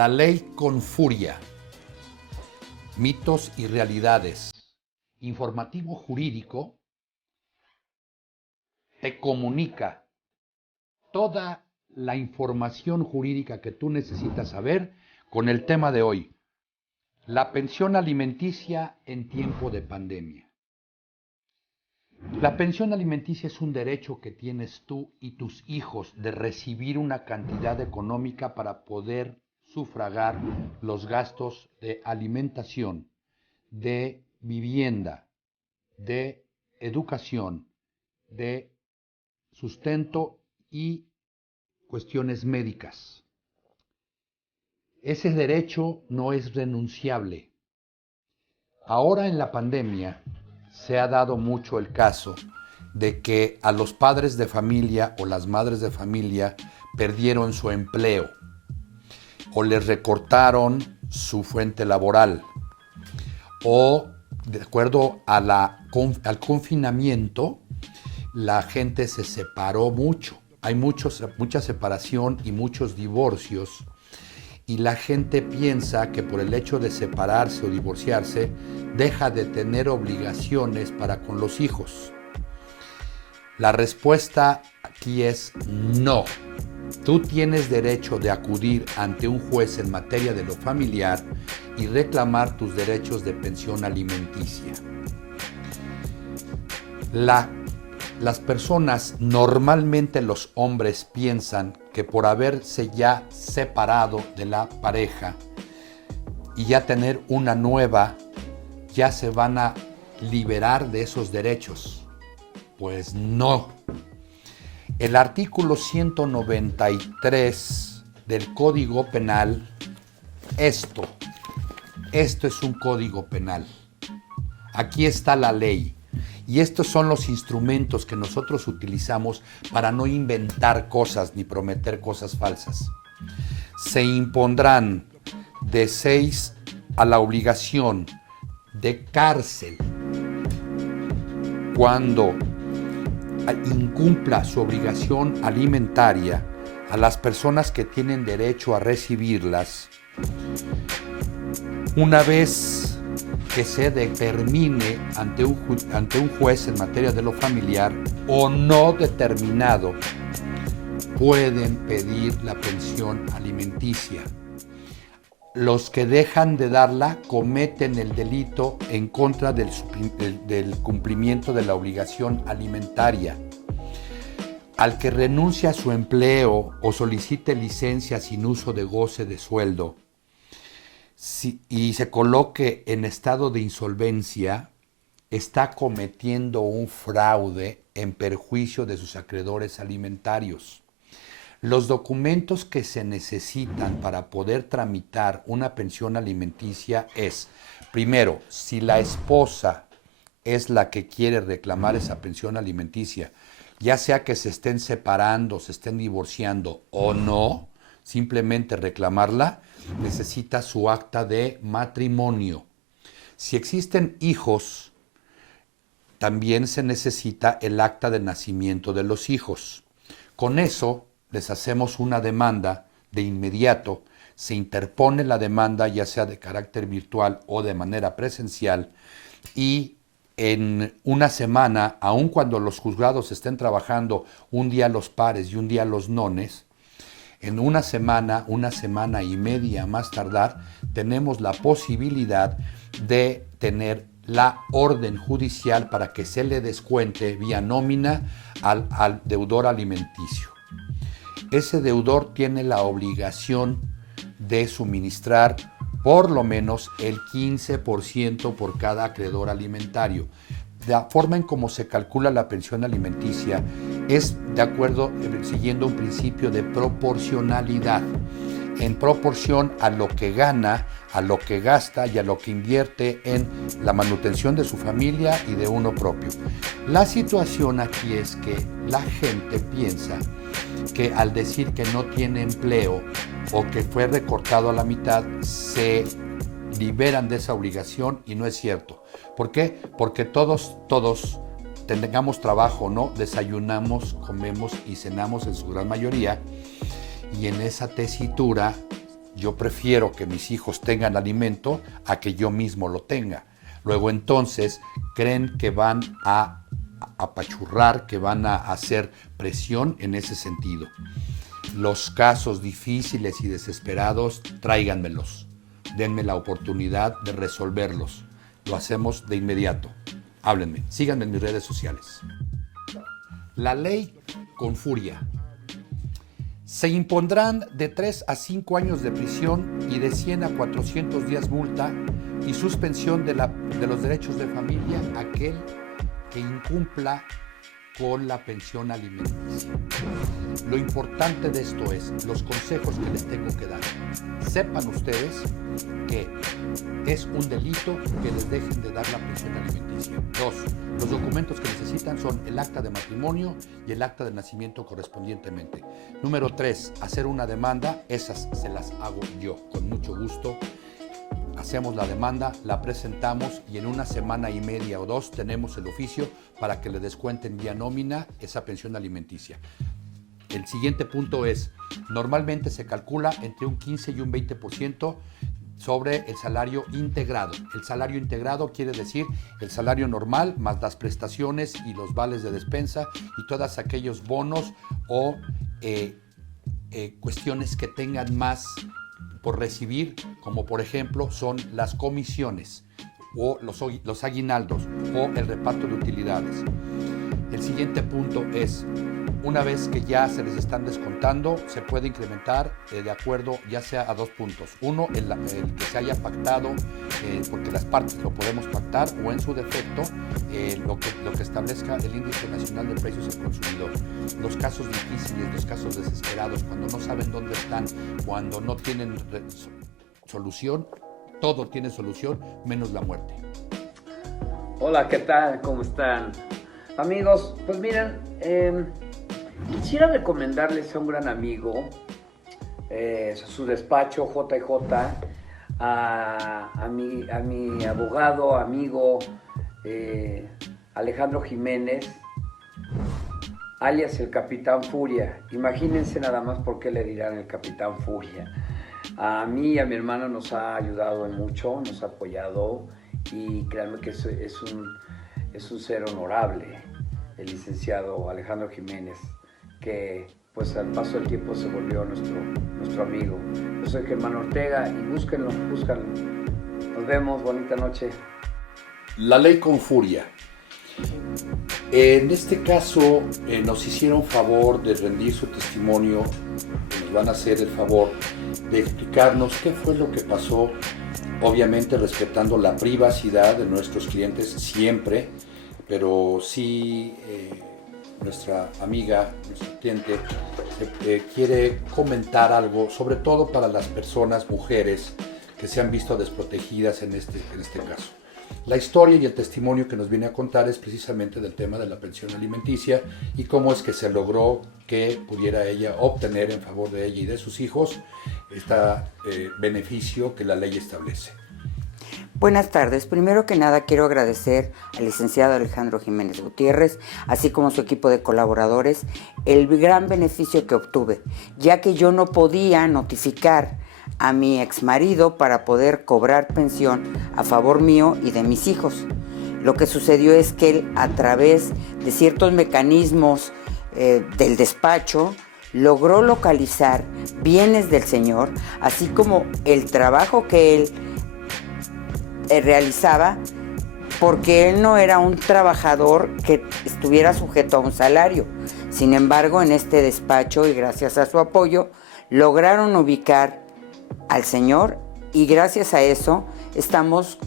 La ley con furia. Mitos y realidades. Informativo jurídico te comunica toda la información jurídica que tú necesitas saber con el tema de hoy. La pensión alimenticia en tiempo de pandemia. La pensión alimenticia es un derecho que tienes tú y tus hijos de recibir una cantidad económica para poder sufragar los gastos de alimentación, de vivienda, de educación, de sustento y cuestiones médicas. Ese derecho no es renunciable. Ahora en la pandemia se ha dado mucho el caso de que a los padres de familia o las madres de familia perdieron su empleo o les recortaron su fuente laboral o de acuerdo a al confinamiento la gente se separó mucho. Hay mucha separación y muchos divorcios y la gente piensa que por el hecho de separarse o divorciarse deja de tener obligaciones para con los hijos. La respuesta aquí es no. Tú tienes derecho de acudir ante un juez en materia de lo familiar y reclamar tus derechos de pensión alimenticia. Las personas, normalmente los hombres, piensan que por haberse ya separado de la pareja y ya tener una nueva, ya se van a liberar de esos derechos. Pues no. El artículo 193 del Código Penal, esto es un código penal. Aquí está la ley. Y estos son los instrumentos que nosotros utilizamos para no inventar cosas ni prometer cosas falsas. Se impondrán de 6 a la obligación de cárcel cuando incumpla su obligación alimentaria a las personas que tienen derecho a recibirlas, una vez que se determine ante un juez en materia de lo familiar o no determinado, pueden pedir la pensión alimenticia. Los que dejan de darla cometen el delito en contra del cumplimiento de la obligación alimentaria. Al que renuncia a su empleo o solicite licencia sin uso de goce de sueldo y se coloque en estado de insolvencia, está cometiendo un fraude en perjuicio de sus acreedores alimentarios. Los documentos que se necesitan para poder tramitar una pensión alimenticia es, primero, si la esposa es la que quiere reclamar esa pensión alimenticia, ya sea que se estén separando, se estén divorciando o no, simplemente reclamarla, necesita su acta de matrimonio. Si existen hijos, también se necesita el acta de nacimiento de los hijos. Con eso les hacemos una demanda de inmediato, se interpone la demanda ya sea de carácter virtual o de manera presencial y en una semana, aun cuando los juzgados estén trabajando un día los pares y un día los nones, en una semana y media más tardar, tenemos la posibilidad de tener la orden judicial para que se le descuente vía nómina al deudor alimenticio. Ese deudor tiene la obligación de suministrar por lo menos el 15% por cada acreedor alimentario. La forma en cómo se calcula la pensión alimenticia es de acuerdo, siguiendo un principio de proporcionalidad. en proporción a lo que gana, a lo que gasta y a lo que invierte en la manutención de su familia y de uno propio. La situación aquí es que la gente piensa que al decir que no tiene empleo o que fue recortado a la mitad, se liberan de esa obligación, y no es cierto. ¿Por qué? Porque todos tengamos trabajo o no, desayunamos, comemos y cenamos en su gran mayoría, y en esa tesitura yo prefiero que mis hijos tengan alimento a que yo mismo lo tenga. Luego entonces creen que van a apachurrar, que van a hacer presión en ese sentido. Los casos difíciles y desesperados, tráiganmelos. Denme la oportunidad de resolverlos. Lo hacemos de inmediato. Háblenme, síganme en mis redes sociales. La ley con furia. Se impondrán de 3 a 5 años de prisión y de 100 a 400 días multa y suspensión de los derechos de familia a aquel que incumpla con la pensión alimenticia. Lo importante de esto es los consejos que les tengo que dar. Sepan ustedes que es un delito que les dejen de dar la pensión alimenticia. 2. Los documentos que necesitan son el acta de matrimonio y el acta de nacimiento correspondientemente. Número 3. Hacer una demanda. Esas se las hago yo con mucho gusto. Hacemos la demanda, la presentamos y en 1 semana y media o 2 tenemos el oficio para que le descuenten vía nómina esa pensión alimenticia. El siguiente punto es, normalmente se calcula entre un 15 y un 20% sobre el salario integrado. El salario integrado quiere decir el salario normal más las prestaciones y los vales de despensa y todos aquellos bonos o cuestiones que tengan más por recibir, como por ejemplo son las comisiones o los aguinaldos o el reparto de utilidades. El siguiente punto es, una vez que ya se les están descontando, se puede incrementar de acuerdo ya sea a 2 puntos. Uno, el que se haya pactado, porque las partes lo podemos pactar, o en su defecto, lo que establezca el Índice Nacional de Precios al Consumidor. Los casos difíciles, los casos desesperados, cuando no saben dónde están, cuando no tienen solución, todo tiene solución, menos la muerte. Hola, ¿qué tal? ¿Cómo están? Amigos, pues miren, quisiera recomendarles a un gran amigo, su despacho JJ, a mi abogado, amigo Alejandro Jiménez, alias el Capitán Furia. Imagínense nada más por qué le dirán el Capitán Furia. A mí y a mi hermano nos ha ayudado en mucho, nos ha apoyado, y créanme que es un ser honorable, el licenciado Alejandro Jiménez, que pues al paso del tiempo se volvió nuestro amigo. Yo soy Germán Ortega y búsquenlo. Nos vemos, bonita noche. La ley con furia. En este caso nos hicieron favor de rendir su testimonio, nos van a hacer el favor de explicarnos qué fue lo que pasó, obviamente respetando la privacidad de nuestros clientes siempre, pero sí nuestra amiga, nuestra cliente, quiere comentar algo, sobre todo para las personas, mujeres, que se han visto desprotegidas en este caso. La historia y el testimonio que nos viene a contar es precisamente del tema de la pensión alimenticia y cómo es que se logró que pudiera ella obtener en favor de ella y de sus hijos este beneficio que la ley establece. Buenas tardes. Primero que nada quiero agradecer al licenciado Alejandro Jiménez Gutiérrez, así como a su equipo de colaboradores, el gran beneficio que obtuve, ya que yo no podía notificar a mi exmarido para poder cobrar pensión a favor mío y de mis hijos. Lo que sucedió es que él, a través de ciertos mecanismos del despacho, logró localizar bienes del señor, así como el trabajo que él realizaba, porque él no era un trabajador que estuviera sujeto a un salario. Sin embargo, en este despacho, y gracias a su apoyo, lograron ubicar al señor, y gracias a eso estamos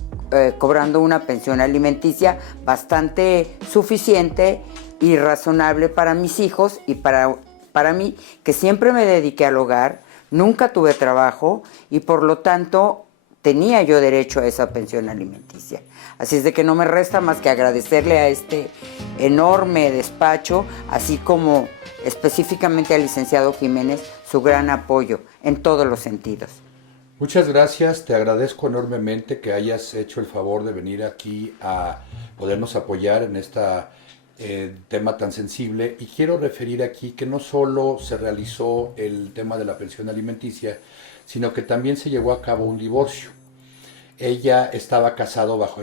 cobrando una pensión alimenticia bastante suficiente y razonable para mis hijos y para mí, que siempre me dediqué al hogar, nunca tuve trabajo y por lo tanto tenía yo derecho a esa pensión alimenticia. Así es de que no me resta más que agradecerle a este enorme despacho, así como específicamente al licenciado Jiménez, su gran apoyo en todos los sentidos. Muchas gracias, te agradezco enormemente que hayas hecho el favor de venir aquí a podernos apoyar en este tema tan sensible, y quiero referir aquí que no solo se realizó el tema de la pensión alimenticia, sino que también se llevó a cabo un divorcio. Ella estaba casada bajo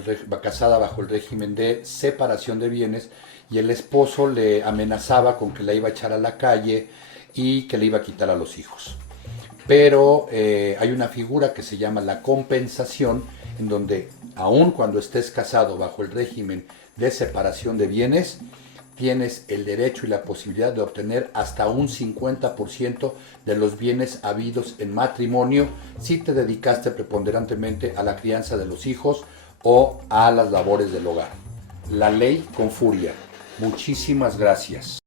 el régimen de separación de bienes, y el esposo le amenazaba con que la iba a echar a la calle y que le iba a quitar a los hijos. Pero hay una figura que se llama la compensación, en donde aun cuando estés casado bajo el régimen de separación de bienes, tienes el derecho y la posibilidad de obtener hasta un 50% de los bienes habidos en matrimonio si te dedicaste preponderantemente a la crianza de los hijos o a las labores del hogar. La ley con furia. Muchísimas gracias.